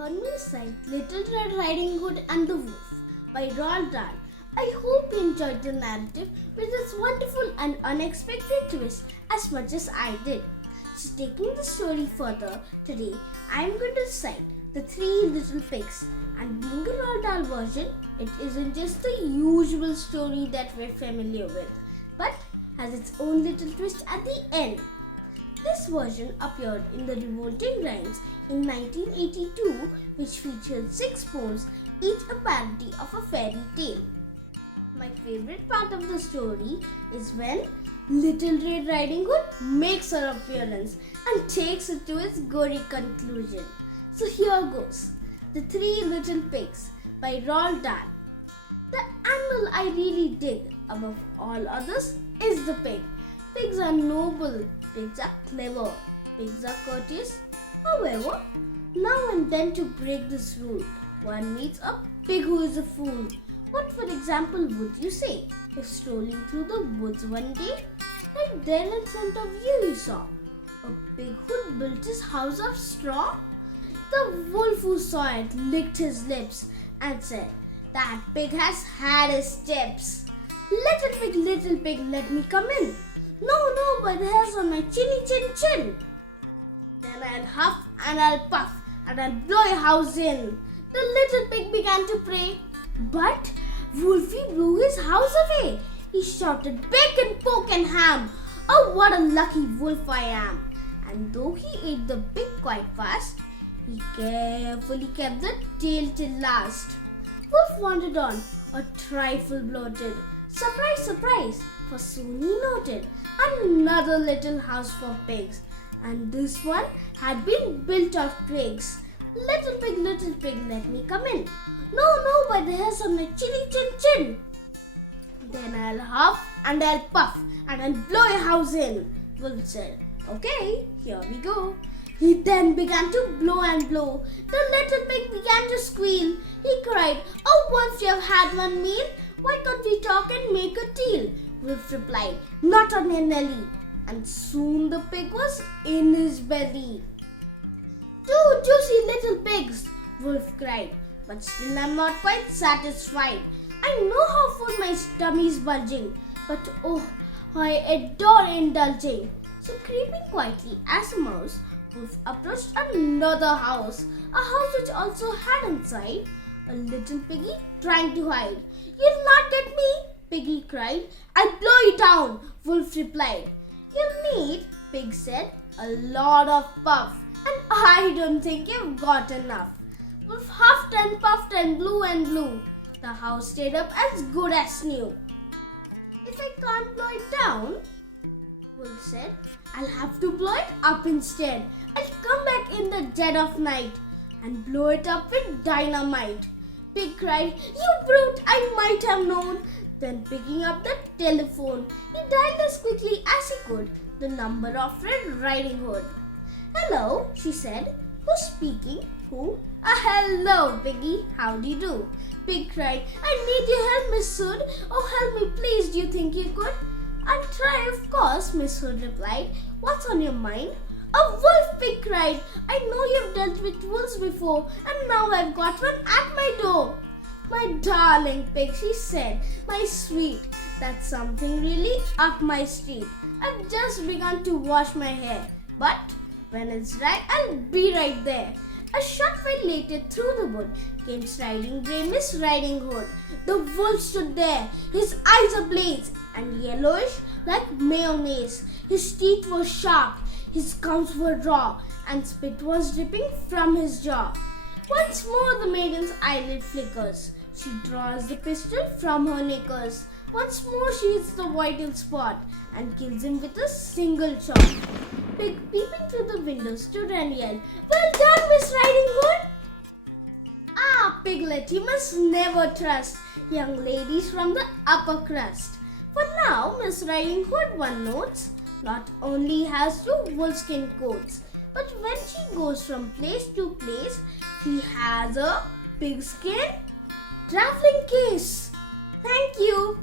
heard me recite Little Red Riding Hood and the Wolf by Roald Dahl. I hope you enjoyed the narrative with its wonderful and unexpected twist as much as I did. So taking the story further, today I am going to recite The Three Little Pigs. And being a Roald Dahl version, it isn't just the usual story that we're familiar with, but has its own little twist at the end. This version appeared in The Revolting Rhymes in 1982, which featured 6 poems, each a parody of a fairy tale. My favorite part of the story is when Little Red Riding Hood makes her appearance and takes it to its gory conclusion. So here goes. The Three Little Pigs by Roald Dahl. The animal I really dig above all others is the pig. Pigs are noble, pigs are clever, pigs are courteous. However, now and then to break this rule, one meets a pig who is a fool. What, for example, would you say if strolling through the woods one day, right there in front of you saw a pig who built his house of straw? The wolf who saw it licked his lips and said, "That pig has had his tips. Little pig, let me come in. No, by the hairs on my chin. Then I'll huff and I'll puff and I'll blow your house in." The little pig began to pray, but Wolfie blew his house away. He shouted, "Bacon, pork and ham. Oh, what a lucky wolf I am." And though he ate the pig quite fast, he carefully kept the tail till last. Wolf wandered on, a trifle bloated. Surprise, for soon he noted another little house for pigs, and this one had been built of twigs. Little pig, let me come in. No, by the hairs on my chin. Then I'll huff and I'll puff and I'll blow your house in. Wolf said, "Okay, here we go." He then began to blow and blow. The little pig began to squeal. He cried, "Oh, once you have had one meal, why can't we talk and make a deal?" Wolf replied, "Not on your Nelly." And soon the pig was in his belly. "Two juicy little pigs," Wolf cried, "but still I'm not quite satisfied. I know how full my tummy's bulging, but oh, I adore indulging." So creeping quietly as a mouse, Wolf approached another house, a house which also had inside a little piggy trying to hide. "You'll not get me," Piggy cried. "I'll blow you down," Wolf replied. "You'll need," Pig said, "a lot of puff, and I don't think you've got enough." Wolf huffed and puffed and blew. The house stayed up as good as new. "If I can't blow it down," Wolf said, "I'll have to blow it up instead. I'll come back in the dead of night and blow it up with dynamite." Pig cried, "You brute, I might have known." Then picking up the telephone, he dialed as quickly as he could the number of Red Riding Hood. "Hello," she said. "Who's speaking? Who?" Hello, Piggy. How do you do?" Pig cried, "I need your help, Miss Hood. Oh, help me, please. Do you think you could?" "I'll try, of course," Miss Hood replied. "What's on your mind?" "A wolf," Pig cried. "I know you've dealt with wolves before, and now I've got one at my door." "My darling Pig," she said, "my sweet, that's something really up my street. I've just begun to wash my hair, but when it's dry, I'll be right there." A short while later, through the wood came striding Grey Miss Riding Hood. The wolf stood there, his eyes ablaze and yellowish like mayonnaise. His teeth were sharp, his gums were raw, and spit was dripping from his jaw. Once more the maiden's eyelid flickers. She draws the pistol from her knickers. Once more she hits the vital spot and kills him with a single shot. Pig, peeping through the window, stood and yelled, "Well done, Miss Riding Hood!" "Ah, Piglet, you must never trust young ladies from the upper crust. For now, Miss Riding Hood, one notes, not only has 2 wolfskin coats, but when she goes from place to place, she has a pigskin traveling case." Thank you.